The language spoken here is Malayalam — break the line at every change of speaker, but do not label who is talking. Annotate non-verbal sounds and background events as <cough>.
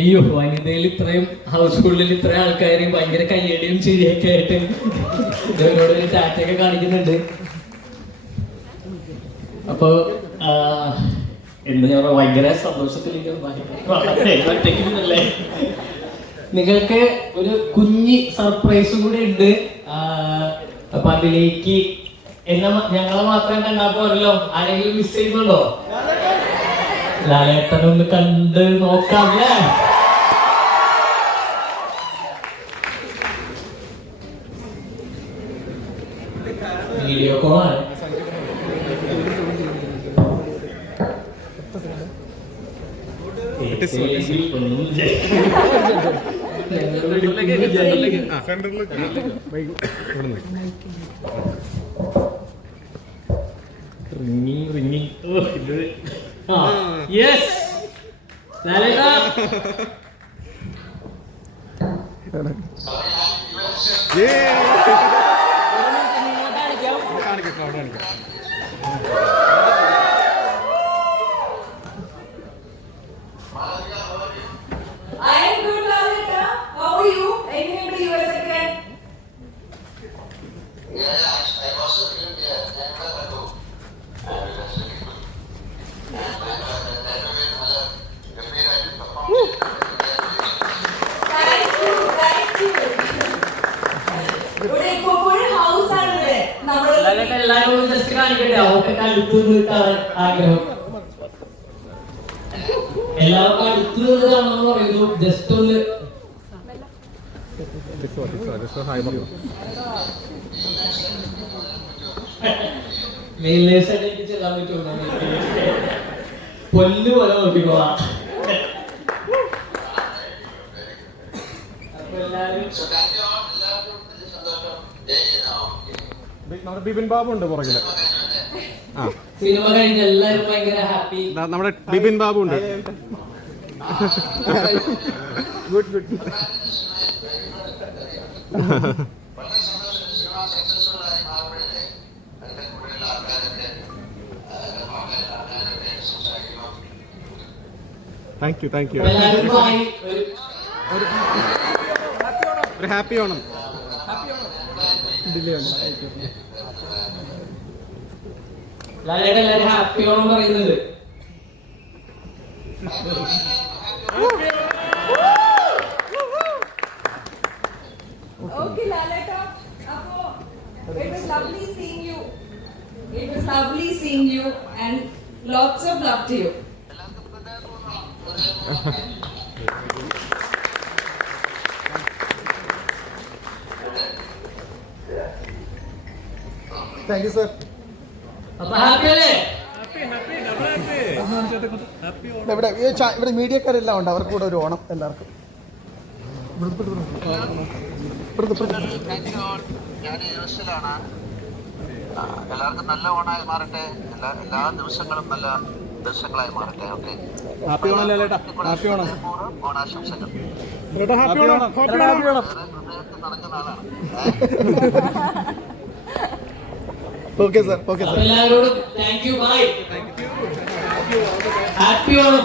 അയ്യോ വനിതയിൽ ഇത്രയും ഹൗസ് ഫുള്ളിൽ ഇത്രയും ആൾക്കാരെയും ഭയങ്കര കയ്യടിയും ചിരിയൊക്കെ ആയിട്ട് ഇവരോട് ഒരു ചാറ്റൊക്കെ കാണിക്കുന്നുണ്ട്. അപ്പൊ എന്താ ഞാൻ ഭയങ്കര സന്തോഷത്തിലേക്ക് നിങ്ങൾക്ക് ഒരു കുഞ്ഞി സർപ്രൈസും കൂടെ ഉണ്ട്. അപ്പൊ അതിലേക്ക് എന്നെ ഞങ്ങളെ മാത്രം കണ്ടാ പോരല്ലോ? ആരെങ്കിലും മിസ് ചെയ്യുന്നുണ്ടോ? ലാലേട്ടനൊന്ന് കണ്ട് നോക്കാം അല്ലേ വീഡിയോ കോളാണ്. റിങ്ങിങ് റിങ്ങിങ് ഓ ഇത് ആ യെസ് ലാലേട്ടാ
I am good, Lalita. How are you? എങ്ങനെയുണ്ട് യു എസ് ഒക്കെ Thank you, thank you. ഇവിടെ ഇപ്പൊ full house ആണ് ഇവിടെ.
നമ്മൾ എല്ലാവരും ജസ്റ്റ് കാണിക്കട്ടെ. അവർക്ക് അടുത്ത് ആഗ്രഹം. എല്ലാവർക്കും അടുത്ത് നിന്ന് കാണണമെന്ന് പറയുന്നു. ജസ്റ്റ് ഒന്ന് ചെല്ലാൻ പറ്റുമോ? പൊല്ല് പോലെ നോക്കിക്കോളാം അപ്പൊ എല്ലാവരും
നമ്മുടെ ബിപിൻ ബാബു ഉണ്ട് പുറകിൽ. ആ.
സിനിമ കഴിഞ്ഞ് എല്ലാവരും ഭയങ്കര ഹാപ്പി
നമ്മുടെ ബിപിൻ ബാബു ഉണ്ട് good good thank you thank you.
ഒരു
ഒരു ഹാപ്പി ഓണം. ഡിലേ ഉണ്ട്
ലാലേട്ട എല്ലാവരും ഹാപ്പി ഓണം പറയുന്നുണ്ട്
Okay, Lalita. അപ്പോ it was lovely seeing you. It was lovely seeing you and lots of love to you.
Thank you sir ഇവിടെ ഇവിടെ മീഡിയക്കാരെല്ലാം ഉണ്ട്. അവർക്ക് കൂടെ ഒരു ഓണം എല്ലാവർക്കും.
ഞാൻ യൂസിലാണ് എല്ലാവർക്കും നല്ല ഓണായി മാറട്ടെ. എല്ലാ എല്ലാ ദിവസങ്ങളും നല്ല ദിവസങ്ങളായി മാറട്ടെ. Okay
happy Onam happy Onam.
ഓണാശംസകൾ.
Happy happy Onam.
Happy Onam.
ഹൃദയത്തിൽ നടക്കുന്ന ആളാണ് <laughs>
ഓക്കെ സർ ഓക്കെ സാർ
എല്ലാവരോടും thank you bye happy Onam.